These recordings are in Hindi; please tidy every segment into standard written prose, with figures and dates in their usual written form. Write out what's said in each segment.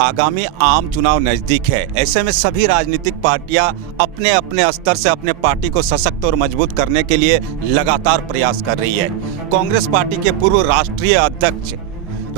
आगामी आम चुनाव नज़दीक है। ऐसे में सभी राजनीतिक पार्टियां अपने अपने स्तर से अपने पार्टी को सशक्त और मजबूत करने के लिए लगातार प्रयास कर रही है। कांग्रेस पार्टी के पूर्व राष्ट्रीय अध्यक्ष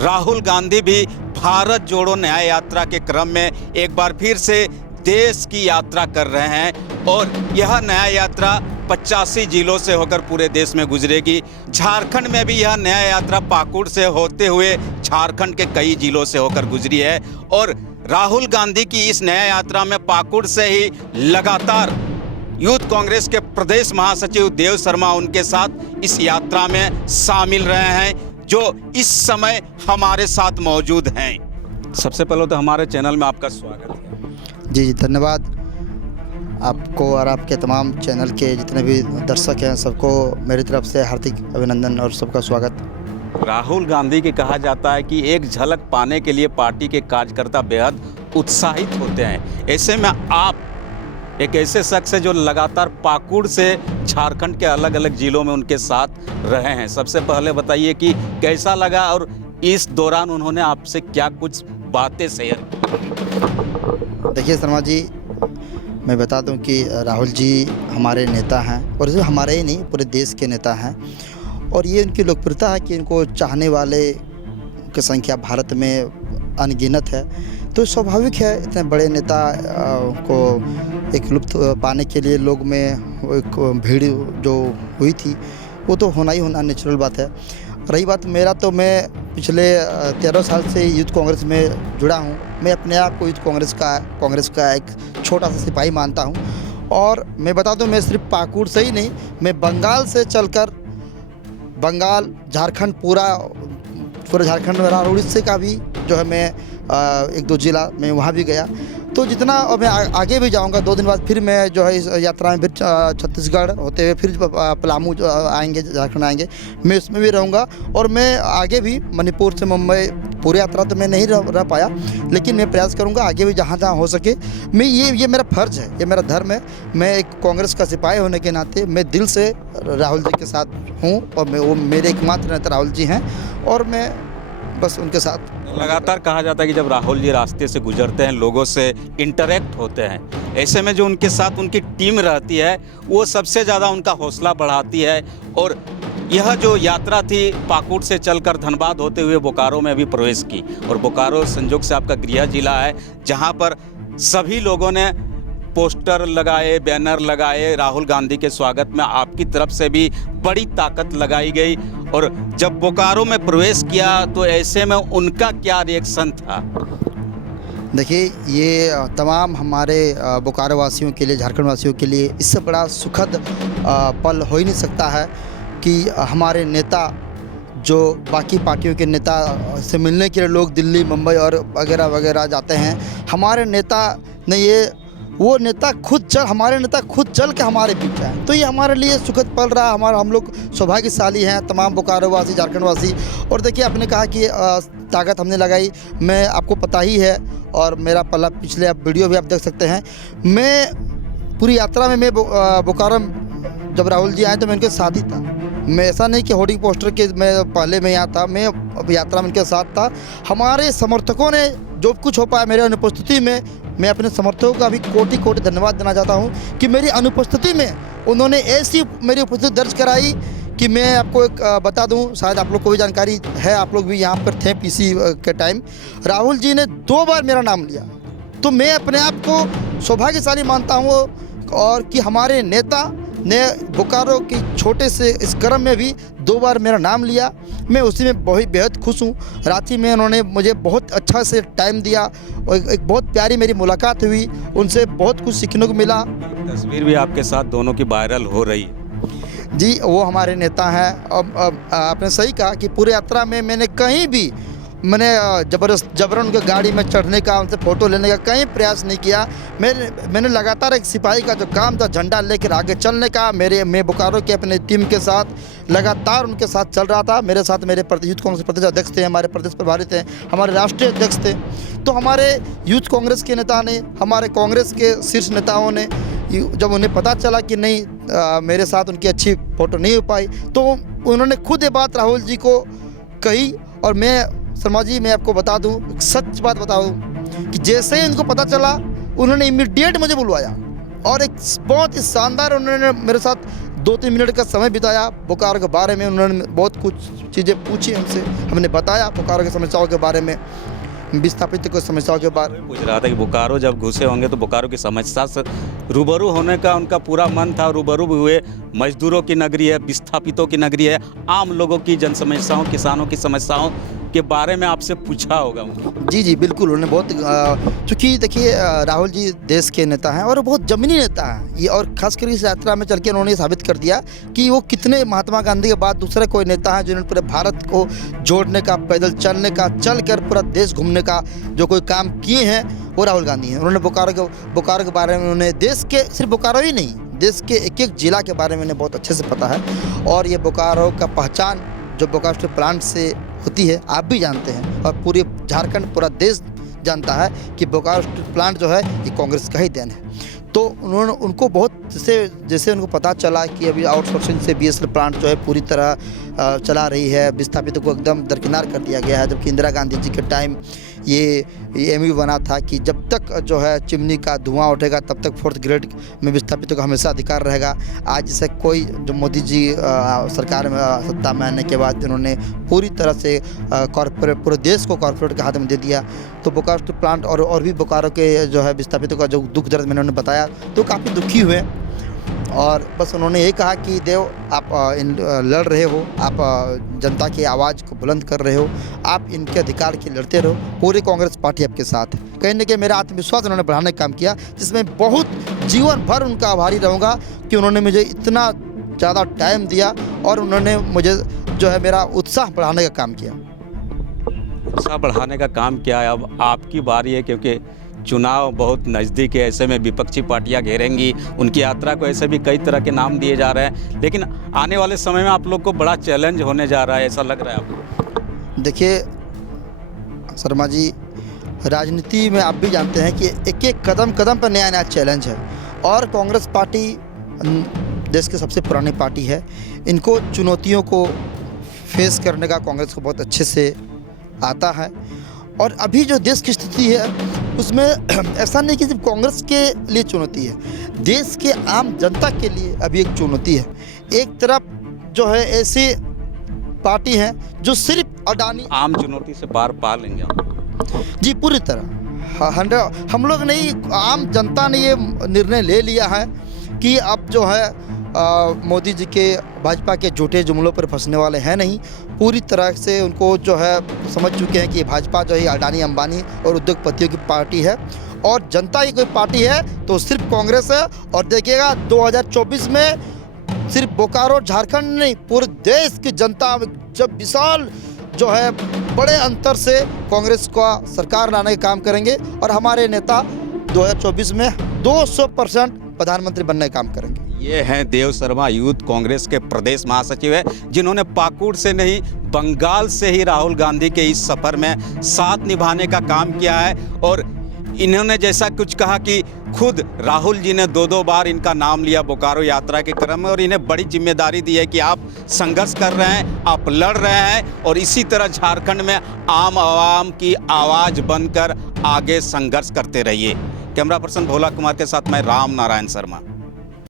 राहुल गांधी भी भारत जोड़ो न्याय यात्रा के क्रम में एक बार फिर से देश की यात्रा कर रहे हैं और यह न्याय यात्रा 85 जिलों से होकर पूरे देश में गुजरेगी। झारखंड में भी यह न्याय यात्रा पाकुड़ से होते हुए झारखंड के कई जिलों से होकर गुजरी है और राहुल गांधी की इस न्याय यात्रा में पाकुड़ से ही लगातार यूथ कांग्रेस के प्रदेश महासचिव देव शर्मा उनके साथ इस यात्रा में शामिल रहे हैं, जो इस समय हमारे साथ मौजूद हैं। सबसे पहले तो हमारे चैनल में आपका स्वागत है। जी धन्यवाद आपको और आपके तमाम चैनल के जितने भी दर्शक हैं सबको मेरी तरफ से हार्दिक अभिनंदन और सबका स्वागत। राहुल गांधी के कहा जाता है कि एक झलक पाने के लिए पार्टी के कार्यकर्ता बेहद उत्साहित होते हैं। ऐसे में आप एक ऐसे शख्स है जो लगातार पाकुड़ से झारखंड के अलग अलग जिलों में उनके साथ रहे हैं। सबसे पहले बताइए कि कैसा लगा और इस दौरान उन्होंने आपसे क्या कुछ बातें शेयर की। देखिए शर्मा जी, मैं बता दूं कि राहुल जी हमारे नेता हैं और जो हमारे ही नहीं पूरे देश के नेता हैं और ये उनकी लोकप्रियता है कि इनको चाहने वाले की संख्या भारत में अनगिनत है। तो स्वाभाविक है इतने बड़े नेता को एक लुत्फ पाने के लिए लोग में एक भीड़ जो हुई थी वो तो होना ही होना नेचुरल बात है। रही बात मेरा, तो मैं पिछले 13 साल से यूथ कांग्रेस में जुड़ा हूँ। मैं अपने आप को यूथ कांग्रेस का एक छोटा सा सिपाही मानता हूँ और मैं बता दूँ मैं सिर्फ पाकुड़ से ही नहीं, मैं बंगाल से चलकर बंगाल झारखंड पूरा झारखंड में उड़ीसा का भी जो है मैं 1-2 जिला में वहाँ भी गया। तो जितना और मैं आगे भी जाऊंगा 2 दिन बाद फिर मैं जो है इस यात्रा में फिर छत्तीसगढ़ होते हुए फिर पलामू आएंगे, झारखंड आएंगे, मैं उसमें भी रहूंगा और मैं आगे भी मणिपुर से मुंबई पूरी यात्रा तो मैं नहीं रह पाया, लेकिन मैं प्रयास करूंगा आगे भी जहाँ हो सके। मैं ये मेरा फ़र्ज़ है, ये मेरा धर्म है। मैं एक कांग्रेस का सिपाही होने के नाते मैं दिल से राहुल जी के साथ हूँ और वो मेरे एकमात्र नेता राहुल जी हैं और मैं बस उनके साथ। लगातार कहा जाता है कि जब राहुल जी रास्ते से गुजरते हैं लोगों से इंटरेक्ट होते हैं, ऐसे में जो उनके साथ उनकी टीम रहती है वो सबसे ज़्यादा उनका हौसला बढ़ाती है। और यह जो यात्रा थी पाकुड़ से चलकर धनबाद होते हुए बोकारो में भी प्रवेश की और बोकारो संयोग से आपका गृह जिला है, जहां पर सभी लोगों ने पोस्टर लगाए, बैनर लगाए। राहुल गांधी के स्वागत में आपकी तरफ से भी बड़ी ताकत लगाई गई और जब बोकारो में प्रवेश किया तो ऐसे में उनका क्या रिएक्शन था? देखिए ये तमाम हमारे बोकारो वासियों के लिए, झारखंड वासियों के लिए इससे बड़ा सुखद पल हो ही नहीं सकता है कि हमारे नेता जो बाकी पार्टियों के नेता से मिलने के लिए लोग दिल्ली, मुंबई और वगैरह वगैरह जाते हैं, हमारे नेता ने हमारे नेता खुद चल के हमारे बीच है। तो ये हमारे लिए सुखद पल रहा। हम लोग सौभाग्यशाली हैं तमाम बोकारो वासी, झारखंड वासी। और देखिए आपने कहा कि ताकत हमने लगाई, मैं आपको पता ही है और मेरा पहला पिछले आप वीडियो भी आप देख सकते हैं। मैं पूरी यात्रा में मैं बोकारो जब राहुल जी आए तो मैं उनके साथ ही था। मैं ऐसा नहीं कि होर्डिंग पोस्टर के मैं पहले मैं यहाँ था, मैं यात्रा में उनके साथ था। हमारे समर्थकों ने जो कुछ हो पाया मेरे अनुपस्थिति में, मैं अपने समर्थकों का भी कोटि कोटि धन्यवाद देना चाहता हूँ कि मेरी अनुपस्थिति में उन्होंने ऐसी मेरी उपस्थिति दर्ज कराई कि मैं आपको एक बता दूं, शायद आप लोग को भी जानकारी है, आप लोग भी यहाँ पर थे पीसी के टाइम, राहुल जी ने 2 बार मेरा नाम लिया। तो मैं अपने आप को सौभाग्यशाली मानता हूँ और कि हमारे नेता ने बोकारो की छोटे से इस क्रम में भी 2 बार मेरा नाम लिया। मैं उसी में बहुत बेहद खुश हूँ। रांची में उन्होंने मुझे बहुत अच्छा से टाइम दिया और एक बहुत प्यारी मेरी मुलाकात हुई, उनसे बहुत कुछ सीखने को मिला। तस्वीर भी आपके साथ दोनों की वायरल हो रही है। जी वो हमारे नेता हैं। अब आपने सही कहा कि पूरे यात्रा में मैंने कहीं भी जबरन उनके गाड़ी में चढ़ने का, उनसे फ़ोटो लेने का कहीं प्रयास नहीं किया। मैंने लगातार एक सिपाही का जो काम था झंडा लेकर आगे चलने का, मैं बोकारो के अपने टीम के साथ लगातार उनके साथ चल रहा था। मेरे साथ मेरे यूथ कांग्रेस प्रदेश अध्यक्ष थे, हमारे प्रदेश प्रभारी थे, हमारे राष्ट्रीय अध्यक्ष थे। तो हमारे यूथ कांग्रेस के नेता ने, हमारे कांग्रेस के शीर्ष नेताओं ने, जब उन्हें पता चला कि नहीं मेरे साथ उनकी अच्छी फ़ोटो नहीं हो पाई, तो उन्होंने खुद ये बात राहुल जी को कही। और मैं शर्मा जी, मैं आपको बता दूं, सच बात बताऊं, कि जैसे ही उनको पता चला उन्होंने इमीडिएट मुझे बुलवाया और एक बहुत ही शानदार उन्होंने मेरे साथ 2-3 मिनट का समय बिताया। बोकारो के बारे में उन्होंने बहुत कुछ चीज़ें पूछी हमसे, हमने बताया बोकारो की समस्याओं के बारे में, विस्थापित को समस्याओं के बारे में। पूछ रहा था कि बोकारो जब घुसे होंगे तो बोकारो की समस्या से रूबरू होने का उनका पूरा मन था। रूबरू भी हुए। मजदूरों की नगरी है, विस्थापितों की नगरी है, आम लोगों की जन समस्याओं, किसानों की समस्याओं के बारे में आपसे पूछा होगा। जी बिल्कुल, उन्होंने बहुत चूँकि देखिए राहुल जी देश के नेता हैं और बहुत ज़मीनी नेता हैं ये, और खासकर इस यात्रा में चल के उन्होंने साबित कर दिया कि वो कितने महात्मा गांधी के बाद दूसरे कोई नेता हैं जिन्होंने पूरे भारत को जोड़ने का, पैदल चलने का, चल कर पूरा देश घूमने का जो कोई काम किए हैं वो राहुल गांधी हैं। उन्होंने बोकारो के बारे में, उन्होंने देश के, सिर्फ बोकारो ही नहीं, देश के एक एक जिला के बारे में उन्हें बहुत अच्छे से पता है। और ये बोकारो का पहचान जो बोकारो स्टील प्लांट से होती है आप भी जानते हैं, और पूरे झारखंड, पूरा देश जानता है कि बोकारो स्टील प्लांट जो है ये कांग्रेस का ही देन है। तो उनको बहुत जैसे उनको पता चला कि अभी आउटसोर्सिंग से BSL प्लांट जो है पूरी तरह चला रही है, विस्थापितों को एकदम दरकिनार कर दिया गया है, जबकि इंदिरा गांधी जी के टाइम ये MOU बना था कि जब तक जो है चिमनी का धुआं उठेगा तब तक 4th ग्रेड में विस्थापितों का हमेशा अधिकार रहेगा। आज जैसे कोई जो मोदी जी सरकार में सत्ता में आने के बाद उन्होंने पूरी तरह से कॉर्पोरेट, पूरे देश को कॉर्पोरेट के हाथ में दे दिया। तो बोकारो स्टील प्लांट और भी बोकारो के जो है विस्थापितों का जो दुख दर्द मैंने उन्हें बताया तो काफ़ी दुखी हुए, और बस उन्होंने ये कहा कि देव आप लड़ रहे हो, आप जनता की आवाज़ को बुलंद कर रहे हो, आप इनके अधिकार के लड़ते रहो, पूरी कांग्रेस पार्टी आपके साथ है। कहीं न कहीं मेरा आत्मविश्वास उन्होंने बढ़ाने का काम किया, जिसमें बहुत जीवन भर उनका आभारी रहूँगा कि उन्होंने मुझे इतना ज़्यादा टाइम दिया और उन्होंने मुझे जो है मेरा उत्साह बढ़ाने का काम किया। उत्साह बढ़ाने का काम किया है। अब आपकी बारी है, क्योंकि चुनाव बहुत नज़दीक है, ऐसे में विपक्षी पार्टियां घेरेंगी, उनकी यात्रा को ऐसे भी कई तरह के नाम दिए जा रहे हैं, लेकिन आने वाले समय में आप लोग को बड़ा चैलेंज होने जा रहा है, ऐसा लग रहा है आपको? देखिए शर्मा जी, राजनीति में आप भी जानते हैं कि एक एक कदम कदम पर नया नया चैलेंज है, और कांग्रेस पार्टी देश की सबसे पुरानी पार्टी है। इनको चुनौतियों को फेस करने का कांग्रेस को बहुत अच्छे से आता है, और अभी जो देश की स्थिति है उसमें ऐसा नहीं कि सिर्फ कांग्रेस के लिए चुनौती है, देश के आम जनता के लिए अभी एक चुनौती है। एक तरफ जो है ऐसी पार्टी है जो सिर्फ अडानी, आम चुनौती से पार पा लेंगे आप? जी पूरी तरह। हम लोग नहीं, आम जनता ने ये निर्णय ले लिया है कि अब जो है मोदी जी के, भाजपा के झूठे जुमलों पर फंसने वाले हैं नहीं। पूरी तरह से उनको जो है समझ चुके हैं कि भाजपा जो है अडानी अंबानी और उद्योगपतियों की पार्टी है, और जनता की कोई पार्टी है तो सिर्फ कांग्रेस है। और देखिएगा 2024 में सिर्फ बोकारो झारखंड नहीं, पूरे देश की जनता जब विशाल जो है बड़े अंतर से कांग्रेस का सरकार लाने का काम करेंगे, और हमारे नेता 2024 में 200% प्रधानमंत्री बनने का काम करेंगे। ये हैं देव शर्मा, यूथ कांग्रेस के प्रदेश महासचिव है, जिन्होंने पाकुड़ से नहीं बंगाल से ही राहुल गांधी के इस सफर में साथ निभाने का काम किया है। और इन्होंने जैसा कुछ कहा कि खुद राहुल जी ने 2-2 बार इनका नाम लिया बोकारो यात्रा के क्रम में, और इन्हें बड़ी जिम्मेदारी दी है कि आप संघर्ष कर रहे हैं, आप लड़ रहे हैं, और इसी तरह झारखंड में आम आवाम की आवाज़ बनकर आगे संघर्ष करते रहिए। कैमरा पर्सन भोला कुमार के साथ मैं राम नारायण शर्मा।